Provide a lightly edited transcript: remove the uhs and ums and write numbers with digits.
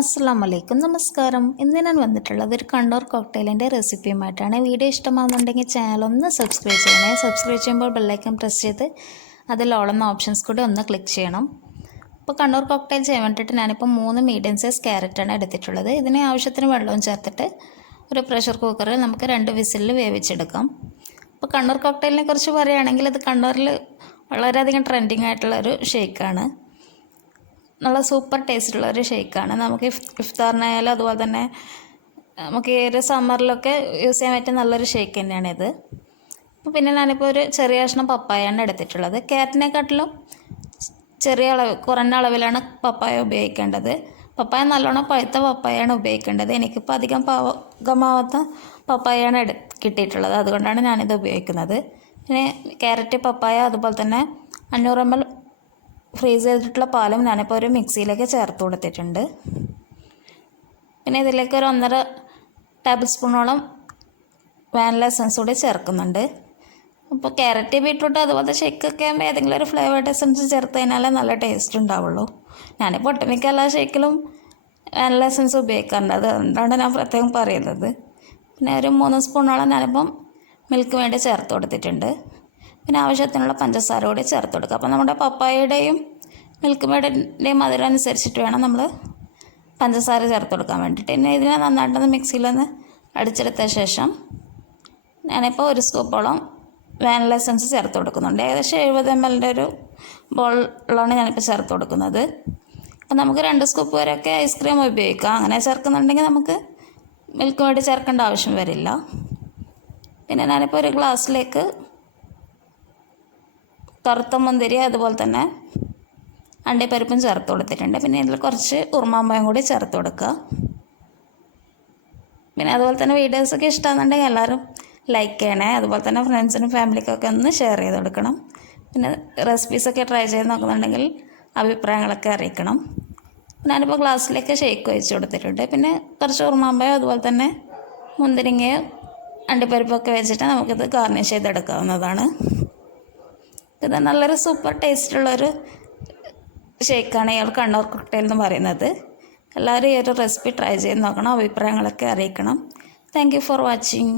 അസ്സലാമലൈക്കും നമസ്കാരം. ഇന്ന് ഞാൻ വന്നിട്ടുള്ളത് ഒരു കണ്ണൂർ കോക്ടെയിലിൻ്റെ റെസിപ്പിയുമായിട്ടാണ്. വീഡിയോ ഇഷ്ടമാകുന്നുണ്ടെങ്കിൽ ചാനൽ ഒന്ന് സബ്സ്ക്രൈബ് ചെയ്യണേ. സബ്സ്ക്രൈബ് ചെയ്യുമ്പോൾ ബെല്ലൈക്കൺ പ്രസ് ചെയ്ത് അതിൽ ഓളുന്ന ഓപ്ഷൻസ് കൂടി ഒന്ന് ക്ലിക്ക് ചെയ്യണം. ഇപ്പോൾ കണ്ണൂർ കോക്ടെയിൽ ചെയ്യാൻ വേണ്ടിയിട്ട് ഞാനിപ്പോൾ 3 മീഡിയം സൈസ് ക്യാരറ്റാണ് എടുത്തിട്ടുള്ളത്. ഇതിന് ആവശ്യത്തിന് വെള്ളവും ചേർത്തിട്ട് ഒരു പ്രഷർ കുക്കറിൽ നമുക്ക് 2 വിസിലിൽ വേവിച്ചെടുക്കാം. ഇപ്പോൾ കണ്ണൂർ കോക്ടെയിലിനെ കുറിച്ച് പറയുകയാണെങ്കിൽ ഇത് കണ്ണൂരിൽ വളരെയധികം ട്രെൻഡിങ് ആയിട്ടുള്ളൊരു ഷേക്കാണ്. നല്ല സൂപ്പർ ടേസ്റ്റുള്ളൊരു ഷേക്കാണ്. നമുക്ക് ഇഫ്താറിനായാലും അതുപോലെ തന്നെ നമുക്ക് ഈ ഒരു സമ്മറിലൊക്കെ യൂസ് ചെയ്യാൻ പറ്റിയ നല്ലൊരു ഷേക്ക് തന്നെയാണിത്. അപ്പോൾ പിന്നെ ഞാനിപ്പോൾ ഒരു ചെറിയ കഷ്ണം പപ്പായാണ് എടുത്തിട്ടുള്ളത്. ക്യാരറ്റിനെക്കാട്ടിലും ചെറിയ കുറഞ്ഞ അളവിലാണ് പപ്പായ ഉപയോഗിക്കേണ്ടത്. പപ്പായ നല്ലോണം പഴുത്ത പപ്പായാണ് ഉപയോഗിക്കേണ്ടത്. എനിക്കിപ്പോൾ അധികം പാകമാവാത്ത പപ്പായാണ് കിട്ടിയിട്ടുള്ളത്, അതുകൊണ്ടാണ് ഞാനിത് ഉപയോഗിക്കുന്നത്. പിന്നെ ക്യാരറ്റ്, പപ്പായ, അതുപോലെ തന്നെ 500 ml ഫ്രീസ് ചെയ്തിട്ടുള്ള പാലും ഞാനിപ്പോൾ ഒരു മിക്സിയിലേക്ക് ചേർത്ത് കൊടുത്തിട്ടുണ്ട്. പിന്നെ ഇതിലേക്ക് ഒരു 1.5 ടേബിൾ സ്പൂണോളം വാനില എസൻസ് കൂടി ചേർക്കുന്നുണ്ട്. അപ്പോൾ ക്യാരറ്റ്, ബീട്രൂട്ട് അതുപോലത്തെ ഷേക്കൊക്കെ ആകുമ്പോൾ ഏതെങ്കിലും ഒരു ഫ്ലേവേർഡ് എസൻസ് ചേർത്ത് കഴിഞ്ഞാലേ നല്ല ടേസ്റ്റ് ഉണ്ടാവുള്ളൂ. ഞാനിപ്പോൾ ഒട്ടുമിക്ക എല്ലാ ഷേക്കിലും വാനില എസൻസ് ഉപയോഗിക്കാറുണ്ട്, അതുകൊണ്ടാണ് ഞാൻ പ്രത്യേകം പറയുന്നത്. പിന്നെ ഒരു 3 സ്പൂണോളം ഞാനിപ്പം മിൽക്ക് വേണ്ടി ചേർത്ത് കൊടുത്തിട്ടുണ്ട്. പിന്നെ ആവശ്യത്തിനുള്ള പഞ്ചസാര കൂടി ചേർത്ത് കൊടുക്കുക. അപ്പോൾ നമ്മുടെ പപ്പായയുടെയും മിൽക്ക് മേഡിൻ്റെയും മധുരം അനുസരിച്ചിട്ട് വേണം നമ്മൾ പഞ്ചസാര ചേർത്ത് കൊടുക്കാൻ വേണ്ടിയിട്ട്. പിന്നെ ഇതിനെ നന്നായിട്ടൊന്ന് മിക്സിയിലൊന്ന് അടിച്ചെടുത്ത ശേഷം ഞാനിപ്പോൾ 1 സ്കൂപ്പോളം വാനില എസൻസ് ചേർത്ത് കൊടുക്കുന്നുണ്ട്. ഏകദേശം 70 ml ഒരു ബോളിലാണ് ഞാനിപ്പോൾ ചേർത്ത് കൊടുക്കുന്നത്. അപ്പോൾ നമുക്ക് 2 സ്കൂപ്പ് വരെയൊക്കെ ഐസ്ക്രീം ഉപയോഗിക്കാം. അങ്ങനെ ചേർക്കുന്നുണ്ടെങ്കിൽ നമുക്ക് മിൽക്ക് മേഡ് ചേർക്കേണ്ട ആവശ്യം വരില്ല. പിന്നെ ഞാനിപ്പോൾ ഒരു ഗ്ലാസ്സിലേക്ക് കറുത്ത മുന്തിരി അതുപോലെ തന്നെ അണ്ടിപ്പരിപ്പും ചേർത്ത് കൊടുത്തിട്ടുണ്ട്. പിന്നെ ഇതിൽ കുറച്ച് ഉറുമാമ്പഴം കൂടി ചേർത്ത് കൊടുക്കുക. പിന്നെ അതുപോലെ തന്നെ വീഡിയോസൊക്കെ ഇഷ്ടമാണെന്നുണ്ടെങ്കിൽ എല്ലാവരും ലൈക്ക് ചെയ്യണേ. അതുപോലെ തന്നെ ഫ്രണ്ട്സിനും ഫാമിലിക്കൊക്കെ ഒന്ന് ഷെയർ ചെയ്ത് കൊടുക്കണം. പിന്നെ റെസിപ്പീസൊക്കെ ട്രൈ ചെയ്ത് നോക്കുന്നുണ്ടെങ്കിൽ അഭിപ്രായങ്ങളൊക്കെ അറിയിക്കണം. ഞാനിപ്പോൾ ഗ്ലാസ്സിലേക്ക് ഷേക്ക് ഒഴിച്ച് കൊടുത്തിട്ടുണ്ട്. പിന്നെ കുറച്ച് ഉറുമാമ്പഴം അതുപോലെ തന്നെ മുന്തിരിങ്ങയും അണ്ടിപ്പരിപ്പൊക്കെ വെച്ചിട്ട് നമുക്കിത് ഗാർണിഷ് ചെയ്തെടുക്കാവുന്നതാണ്. ഇത് നല്ലൊരു സൂപ്പർ ടേസ്റ്റുള്ളൊരു ഷേക്കാണ് ഈ കണ്ണൂർ കോക്ടെയിൽ എന്ന് പറയുന്നത്. എല്ലാവരും ഈ ഒരു റെസിപ്പി ട്രൈ ചെയ്ത് നോക്കണം, അഭിപ്രായങ്ങളൊക്കെ അറിയിക്കണം. Thank you for watching.